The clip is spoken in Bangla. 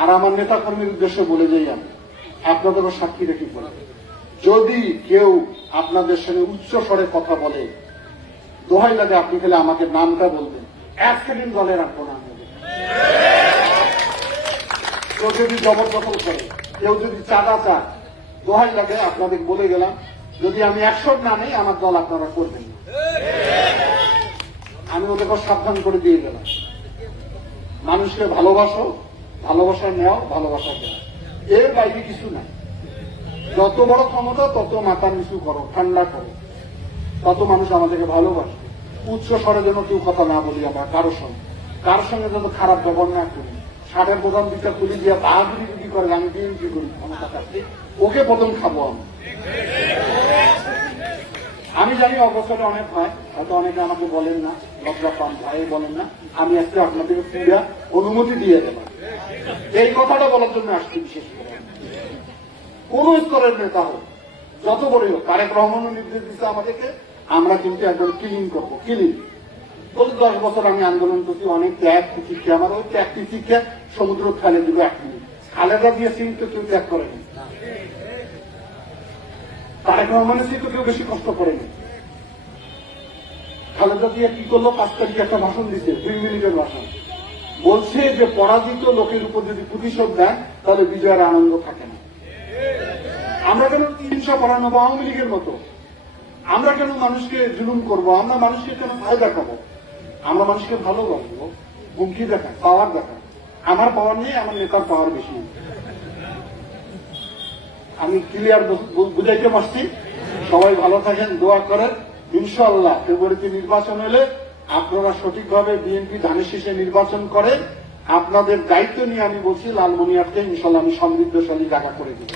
আর আমার নেতা কর্মীর উদ্দেশ্যে বলে যাই আমি, আপনাদেরও সাক্ষী রেখে বলে, যদি কেউ আপনাদের সঙ্গে উচ্চ স্বরে কথা বলে, দোহাই লাগে আপনি খেলে আমাকে নামটা বলবেন, 1 সেকেন্ড দলে রাখবো না। কেউ যদি জবরদখল করে, কেউ যদি চাঁদা চায়, দোহাই লাগে আপনাদের বলে গেলাম, যদি আমি 100 না নেই আমার দল আপনারা করবেন না। আমি ওদেরকে সাবধান করে দিয়ে গেলাম, মানুষকে ভালোবাসো, ভালোবাসা নেও, ভালোবাসা দেওয়া, এর বাইরে কিছু নাই। যত বড় ক্ষমতা তত মাথা নিচু করো, ঠান্ডা করো, তত মানুষ আমাদেরকে ভালোবাসে। উচ্চ স্বরে যেন কেউ কথা না বলি আমরা কারোর সঙ্গে যত খারাপ ব্যবহার না করি। ষাটের প্রধান দিকটা তুলি দিয়ে বাহাদুরি যদি করে, আমি বিএনপি করি ক্ষমতা থাকলে ওকে প্রথম খাবো আমি জানি অবসরে অনেক হয়, হয়তো অনেকে আমাকে বলেন না, লজ্জা পান, ভাই বলেন না, আমি আজকে আপনাদের পুরা অনুমতি দিয়ে দেবেন। এই কথাটা বলার জন্য আসছি। বিশেষ করে কোন স্তরের নেতা হোক, যত বড়ই হোক, তারেক রহমানও নির্দেশ দিচ্ছে আমাদেরকে, আমরা কিন্তু একদম ক্লিন করবো। ক্লিন বলতে 10 বছর আমি আন্দোলন করছি, অনেক ত্যাগ শিক্ষা, আমার ওই ত্যাগ শিক্ষা সমুদ্র ফেলে দিল 1 মিনিট। খালেদা দিয়ে সিং তো কেউ ত্যাগ করেনি, তারেক রহমানের সিং তো কেউ বেশি কষ্ট করেনি। খালেদা দিয়ে কি করলো, 5 তারিখে একটা ভাষণ দিচ্ছে, 2 মিনিটের ভাষণ, বলছে যে পরাজিত লোকের উপর যদি প্রতিশোধ দেয় তাহলে বিজয়ের আনন্দ থাকে না। আমরা কেন হিংসা করানো আওয়ামী লীগের মতো? আমরা কেন মানুষকে জুলুম করবো? আমরা মানুষকে কেন ভয় দেখাবো? আমরা মানুষকে ভালোবাসবো, হুমকি দেখাই, পাওয়ার দেখাই। আমার পাওয়ার নেই, আমার নেতার পাওয়ার বেশি। আমি ক্লিয়ার বুঝাইতে পারছি। সবাই ভালো থাকেন, দোয়া করেন। ইনশাআল্লাহ ফেব্রুয়ারিতে নির্বাচন হলে আপনারা সঠিকভাবে বিএনপি ধানের শীষে নির্বাচন করেন। আপনাদের দায়িত্ব নিয়ে আমি বলছি, লালমনিরহাটকে ইনশাআল্লাহ আমি সমৃদ্ধশালী জায়গা করে দিব।